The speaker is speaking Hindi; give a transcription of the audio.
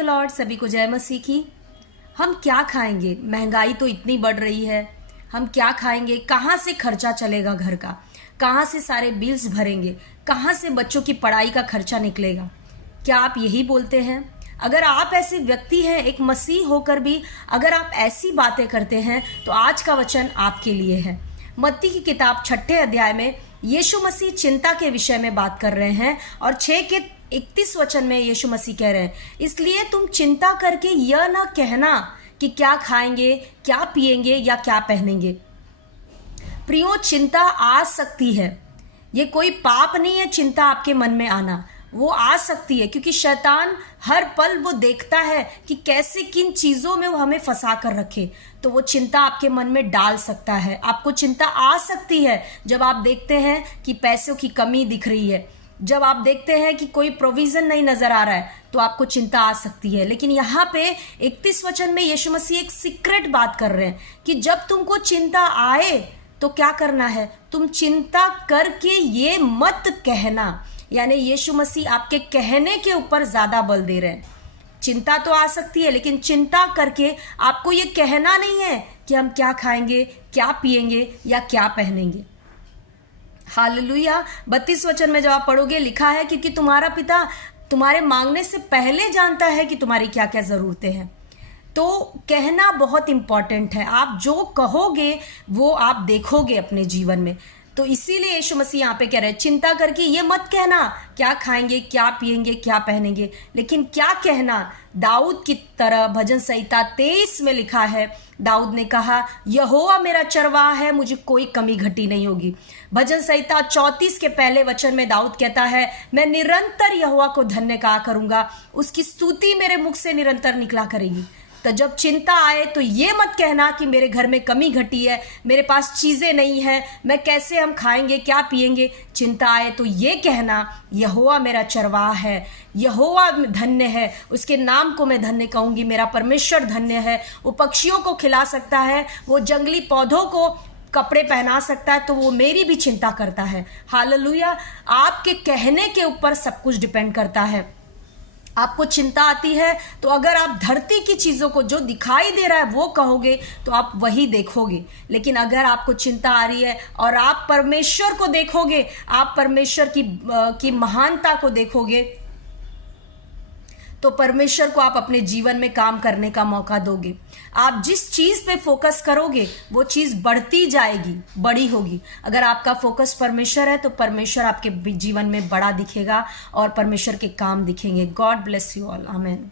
द लॉर्ड, सभी को जय मसीह की। हम क्या खाएंगे? महंगाई तो इतनी बढ़ रही है, हम क्या खाएंगे? कहाँ से खर्चा चलेगा घर का? कहाँ से सारे बिल्स भरेंगे? कहाँ से बच्चों की पढ़ाई का खर्चा निकलेगा? क्या आप यही बोलते हैं? अगर आप ऐसे व्यक्ति हैं, एक मसीह होकर भी अगर आप ऐसी बातें करते हैं, तो आज का वचन आपके लिए है। मत्ती की किताब 6 अध्याय में यीशु मसीह चिंता के विषय में बात कर रहे हैं और 6 के 31 वचन में यीशु मसीह कह रहे हैं, इसलिए तुम चिंता करके यह ना कहना कि क्या खाएंगे, क्या पिएंगे या क्या पहनेंगे। प्रियो, चिंता आ सकती है, ये कोई पाप नहीं है चिंता आपके मन में आना। वो आ सकती है क्योंकि शैतान हर पल वो देखता है कि कैसे किन चीज़ों में वो हमें फंसा कर रखे, तो वो चिंता आपके मन में डाल सकता है। आपको चिंता आ सकती है जब आप देखते हैं कि पैसों की कमी दिख रही है, जब आप देखते हैं कि कोई प्रोविज़न नहीं नज़र आ रहा है, तो आपको चिंता आ सकती है। लेकिन यहाँ पे 31 वचन में यीशु मसीह एक सीक्रेट बात कर रहे हैं कि जब तुमको चिंता आए तो क्या करना है, तुम चिंता करके ये मत कहना। यानी यीशु मसीह आपके कहने के ऊपर ज़्यादा बल दे रहे हैं। चिंता तो आ सकती है, लेकिन चिंता करके आपको ये कहना नहीं है कि हम क्या खाएंगे, क्या पिएंगे या क्या पहनेंगे। हालेलुया। 32 वचन में जब आप पढ़ोगे, लिखा है क्योंकि तुम्हारा पिता तुम्हारे मांगने से पहले जानता है कि तुम्हारी क्या क्या ज़रूरतें हैं। तो कहना बहुत इंपॉर्टेंट है। आप जो कहोगे वो आप देखोगे अपने जीवन में। तो इसीलिए यीशु मसीह यहाँ पे कह रहे हैं, चिंता करके ये मत कहना क्या खाएंगे, क्या पिएंगे, क्या पहनेंगे, लेकिन क्या कहना। दाऊद की तरह भजन संहिता 23 में लिखा है, दाऊद ने कहा, यहोवा मेरा चरवाहा है, मुझे कोई कमी घटी नहीं होगी। भजन संहिता 34 के पहले वचन में दाऊद कहता है, मैं निरंतर यहोवा को धन्य कहा करूंगा, उसकी स्तुति मेरे मुख से निरंतर निकला करेगी। तो जब चिंता आए तो ये मत कहना कि मेरे घर में कमी घटी है, मेरे पास चीज़ें नहीं है, मैं कैसे हम खाएंगे, क्या पिएंगे। चिंता आए तो ये कहना, यहोवा मेरा चरवाहा है, यहोवा धन्य है, उसके नाम को मैं धन्य कहूँगी। मेरा परमेश्वर धन्य है, वो पक्षियों को खिला सकता है, वो जंगली पौधों को कपड़े पहना सकता है, तो वो मेरी भी चिंता करता है। हालेलुया। आपके कहने के ऊपर सब कुछ डिपेंड करता है। आपको चिंता आती है तो अगर आप धरती की चीज़ों को जो दिखाई दे रहा है वो कहोगे तो आप वही देखोगे। लेकिन अगर आपको चिंता आ रही है और आप परमेश्वर को देखोगे, आप परमेश्वर की महानता को देखोगे, तो परमेश्वर को आप अपने जीवन में काम करने का मौका दोगे। आप जिस चीज़ पे फोकस करोगे वो चीज़ बढ़ती जाएगी, बड़ी होगी। अगर आपका फोकस परमेश्वर है तो परमेश्वर आपके जीवन में बड़ा दिखेगा और परमेश्वर के काम दिखेंगे। God bless you all. आमीन।